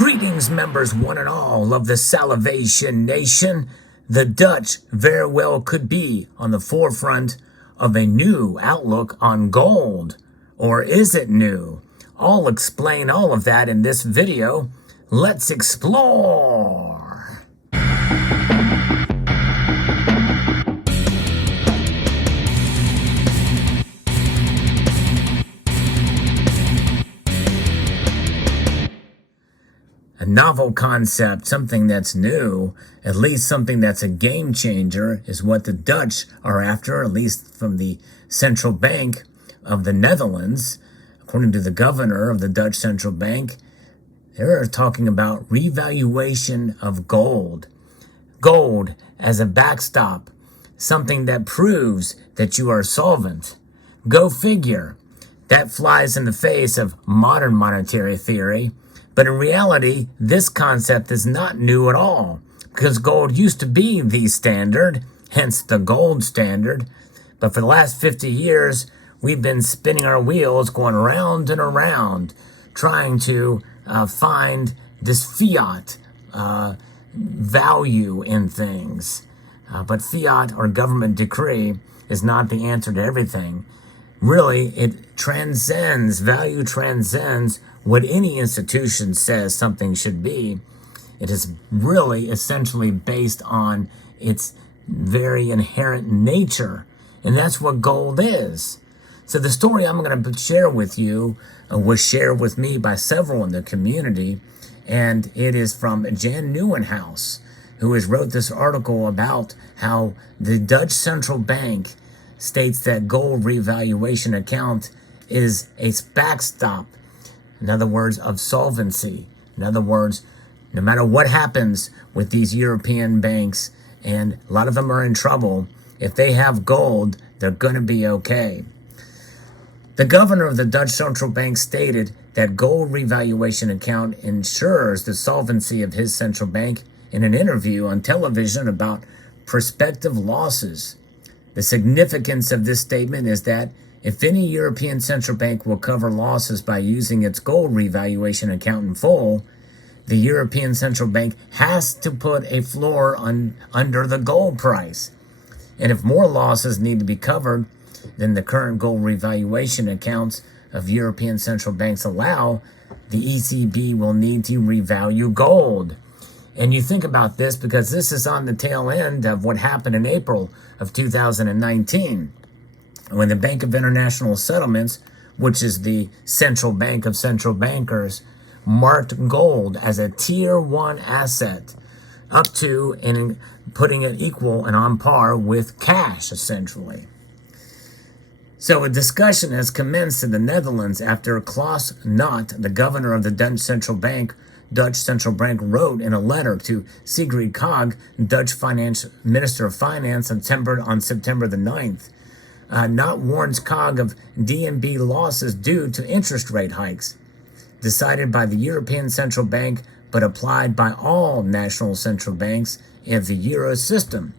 Greetings, members one and all of the Salivation Nation. The Dutch very well could be on the forefront of a new outlook on gold. Or is it new? I'll explain all of that in this video. Let's explore! A novel concept, something that's new, at least something that's a game changer, is what the Dutch are after, at least from the central bank of the Netherlands. According to the governor of the Dutch central bank, they're talking about revaluation of gold. Gold as a backstop, something that proves that you are solvent. Go figure. That flies in the face of modern monetary theory. But in reality, this concept is not new at all, because gold used to be the standard, hence the gold standard. But for the last 50 years, we've been spinning our wheels, going around and around, trying to find this fiat value in things. But fiat or government decree is not the answer to everything. Really, it transcends, value transcends what any institution says something should be. It is really essentially based on its very inherent nature, and that's what gold is. So the story I'm going to share with you was shared with me by several in the community, and it is from Jan Nieuwenhuis, who has wrote this article about how the Dutch central bank states that gold revaluation account is a backstop. In other words, of solvency. In other words, no matter what happens with these European banks, and a lot of them are in trouble, if they have gold, they're going to be okay. The governor of the Dutch central bank stated that gold revaluation account ensures the solvency of his central bank in an interview on television about prospective losses. The significance of this statement is that if any European central bank will cover losses by using its gold revaluation account in full, the European Central Bank has to put a floor under the gold price. And if more losses need to be covered than the current gold revaluation accounts of European central banks allow, the ECB will need to revalue gold. And you think about this because this is on the tail end of what happened in April of 2019. When the Bank of International Settlements, which is the central bank of central bankers, marked gold as a tier 1 asset up to and putting it equal and on par with cash, essentially. So a discussion has commenced in the Netherlands after Klaas Knot, the governor of the Dutch central bank, wrote in a letter to Sigrid Kaag, Dutch Minister of Finance, on September the 9th. Knot warns Kaag of DNB losses due to interest rate hikes, decided by the European Central Bank but applied by all national central banks of the Euro system.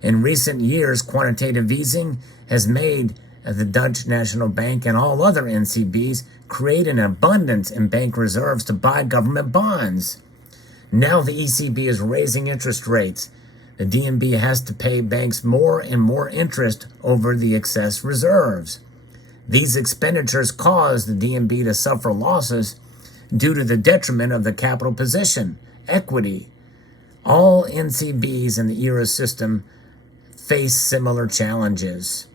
In recent years, quantitative easing has made the Dutch National Bank and all other NCBs create an abundance in bank reserves to buy government bonds. Now the ECB is raising interest rates. The DNB has to pay banks more and more interest over the excess reserves. These expenditures cause the DNB to suffer losses due to the detriment of the capital position, equity. All NCBs in the Euro system face similar challenges.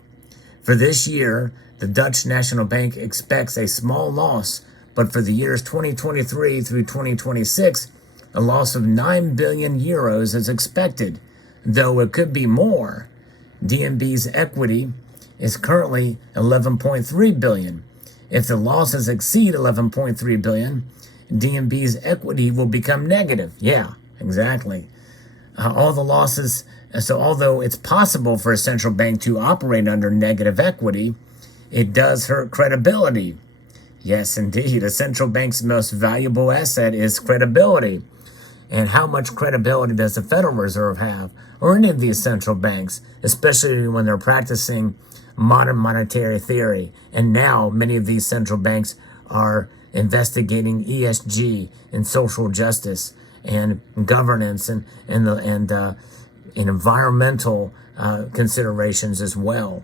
For this year, the Dutch National Bank expects a small loss, but for the years 2023 through 2026, a loss of 9 billion euros is expected, though it could be more. DNB's equity is currently 11.3 billion. If the losses exceed 11.3 billion, DNB's equity will become negative. Yeah, exactly. All the losses, so although it's possible for a central bank to operate under negative equity, it does hurt credibility. Yes, indeed. A central bank's most valuable asset is credibility. And how much credibility does the Federal Reserve have, or any of these central banks, especially when they're practicing modern monetary theory? And now many of these central banks are investigating ESG and social justice and governance and environmental considerations as well.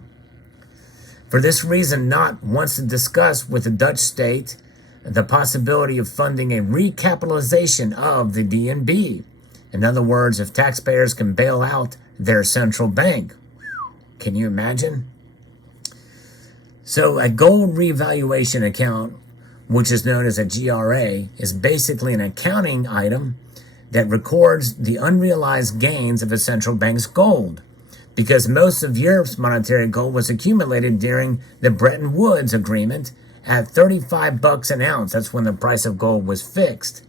For this reason, Knott wants to discuss with the Dutch state the possibility of funding a recapitalization of the DNB. In other words, if taxpayers can bail out their central bank. Can you imagine? So a gold revaluation account, which is known as a GRA, is basically an accounting item that records the unrealized gains of a central bank's gold, because most of Europe's monetary gold was accumulated during the Bretton Woods Agreement at $35 an ounce. That's when the price of gold was fixed.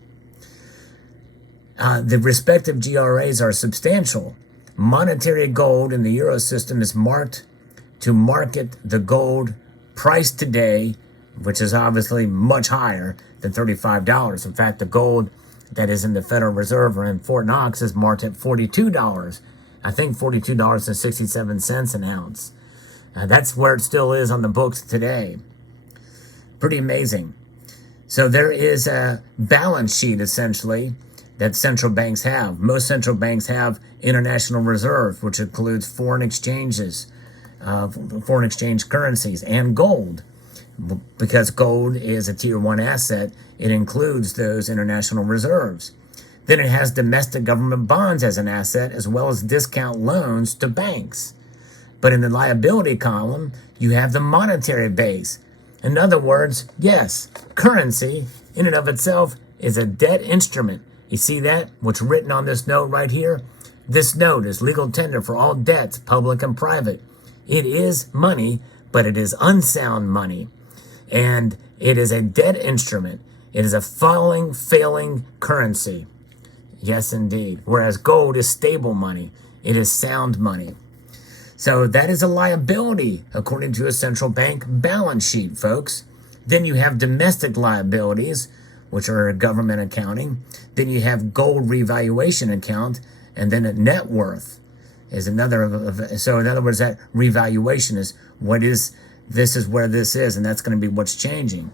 The respective GRAs are substantial. Monetary gold in the Euro system is marked to market the gold price today, which is obviously much higher than $35. In fact, the gold that is in the Federal Reserve or in Fort Knox is marked at $42. I think $42.67 an ounce. That's where it still is on the books today. Pretty amazing. So there is a balance sheet, essentially, that central banks have. Most central banks have international reserves, which includes foreign exchange currencies, and gold. Because gold is a tier 1 asset, it includes those international reserves. Then it has domestic government bonds as an asset, as well as discount loans to banks. But in the liability column, you have the monetary base. In other words, yes, currency in and of itself is a debt instrument. You see that? What's written on this note right here? This note is legal tender for all debts, public and private. It is money, but it is unsound money. And it is a debt instrument. It is a failing currency. Yes, indeed. Whereas gold is stable money. It is sound money. So that is a liability according to a central bank balance sheet, folks. Then you have domestic liabilities, which are government accounting. Then you have gold revaluation account, and then a net worth is another. So in other words, that revaluation is this is where this is, and that's going to be what's changing.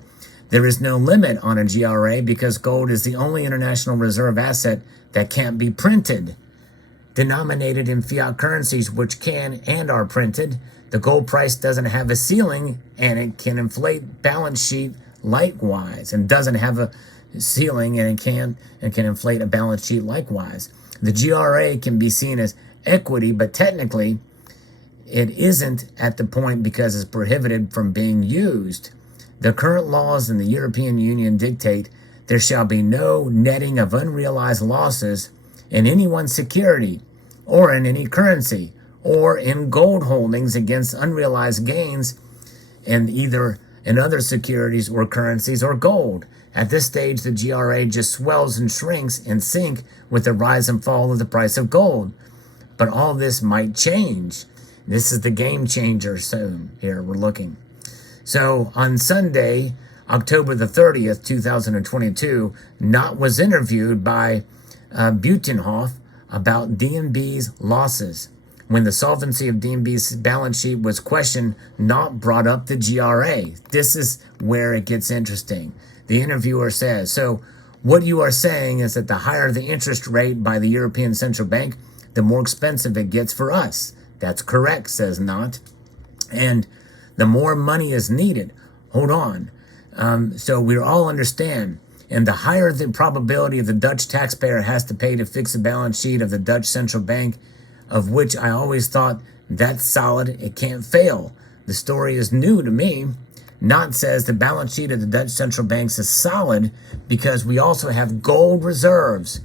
There is no limit on a GRA because gold is the only international reserve asset that can't be printed. Denominated in fiat currencies, which can and are printed, the gold price doesn't have a ceiling, and it can inflate balance sheet likewise, and doesn't have a ceiling, and it can inflate a balance sheet likewise. The GRA can be seen as equity, but technically it isn't at the point because it's prohibited from being used. The current laws in the European Union dictate there shall be no netting of unrealized losses in any one security, or in any currency, or in gold holdings against unrealized gains in either in other securities or currencies or gold. At this stage, the GRA just swells and shrinks in sync with the rise and fall of the price of gold. But all this might change. This is the game changer soon. Here we're looking. So on Sunday, October the 30th, 2022, Knott was interviewed by Buitenhoff about DNB's losses. When the solvency of DNB's balance sheet was questioned, Knott brought up the GRA. This is where it gets interesting. The interviewer says, so what you are saying is that the higher the interest rate by the European Central Bank, the more expensive it gets for us. That's correct, says Knott. And the more money is needed. Hold on. So we all understand. And the higher the probability of the Dutch taxpayer has to pay to fix the balance sheet of the Dutch Central Bank, of which I always thought that's solid, it can't fail. The story is new to me. Knott says the balance sheet of the Dutch Central Banks is solid because we also have gold reserves.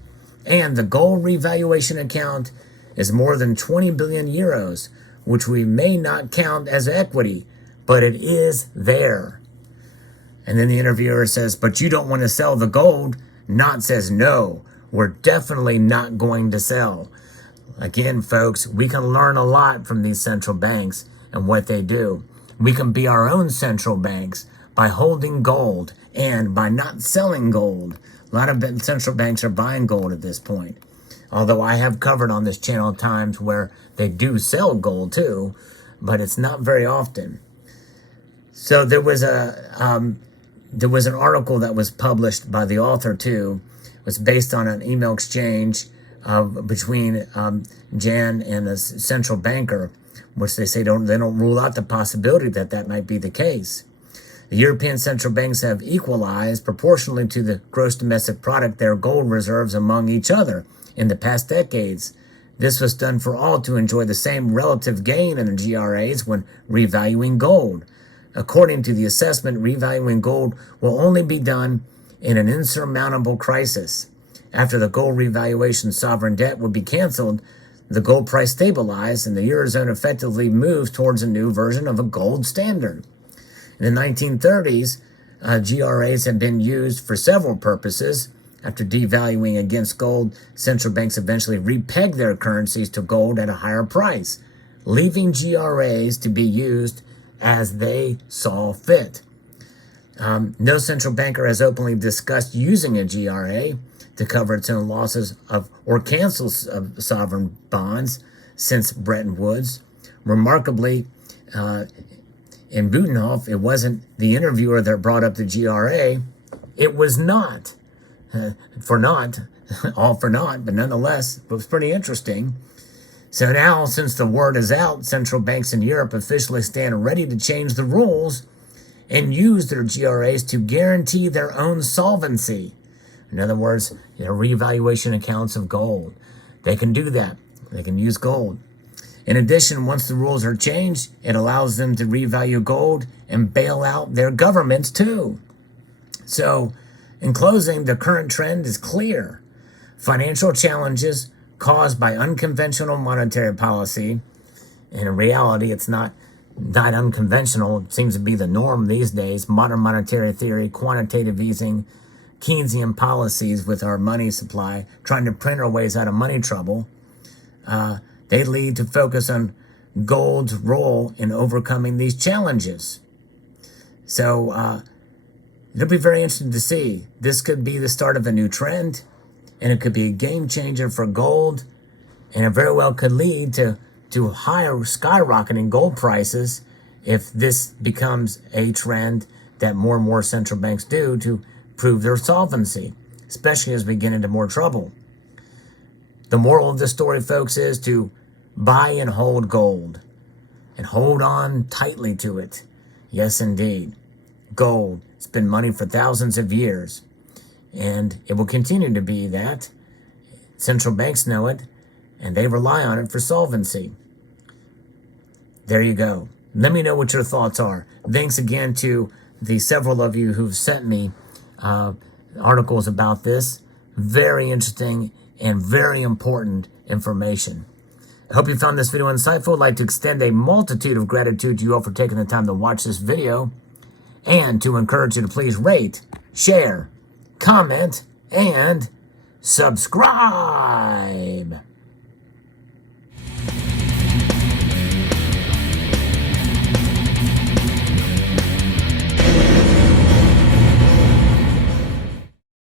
And the gold revaluation account is more than 20 billion euros, which we may not count as equity, but it is there. And then the interviewer says, but you don't want to sell the gold. Knott says, no, we're definitely not going to sell. Again, folks, we can learn a lot from these central banks and what they do. We can be our own central banks by holding gold and by not selling gold. A lot of central banks are buying gold at this point. Although I have covered on this channel times where they do sell gold too, but it's not very often. So there was There was an article that was published by the author too. It was based on an email exchange between Jan and a central banker, which they say they don't rule out the possibility that that might be the case. The European central banks have equalized proportionally to the gross domestic product their gold reserves among each other in the past decades. This was done for all to enjoy the same relative gain in the GRAs when revaluing gold. According to the assessment, revaluing gold will only be done in an insurmountable crisis. After the gold revaluation, sovereign debt would be canceled, the gold price stabilized, and the Eurozone effectively moves towards a new version of a gold standard. In the 1930s, GRAs had been used for several purposes. After devaluing against gold, central banks eventually repegged their currencies to gold at a higher price, leaving GRAs to be used as they saw fit. No central banker has openly discussed using a GRA to cover its own losses or cancel sovereign bonds since Bretton Woods. Remarkably, in Butenhof, it wasn't the interviewer that brought up the GRA. It was not. All for naught, but nonetheless, it was pretty interesting. So now, since the word is out, central banks in Europe officially stand ready to change the rules and use their GRAs to guarantee their own solvency. In other words, revaluation accounts of gold. They can do that. They can use gold. In addition, once the rules are changed, it allows them to revalue gold and bail out their governments too. So, in closing, the current trend is clear. Financial challenges caused by unconventional monetary policy. In reality, it's not unconventional. It seems to be the norm these days. Modern monetary theory, quantitative easing, Keynesian policies with our money supply, trying to print our ways out of money trouble. They lead to focus on gold's role in overcoming these challenges. So it'll be very interesting to see. This could be the start of a new trend, and it could be a game changer for gold, and it very well could lead to higher skyrocketing gold prices if this becomes a trend that more and more central banks do to prove their solvency, especially as we get into more trouble. The moral of this story, folks, is to buy and hold gold and hold on tightly to it. Yes, indeed. Gold, it's been money for thousands of years, and it will continue to be that. Central banks know it, and they rely on it for solvency. There you go. Let me know what your thoughts are. Thanks again to the several of you who've sent me articles about this. Very interesting and very important information. I hope you found this video insightful. I'd like to extend a multitude of gratitude to you all for taking the time to watch this video, and to encourage you to please rate, share, comment, and subscribe.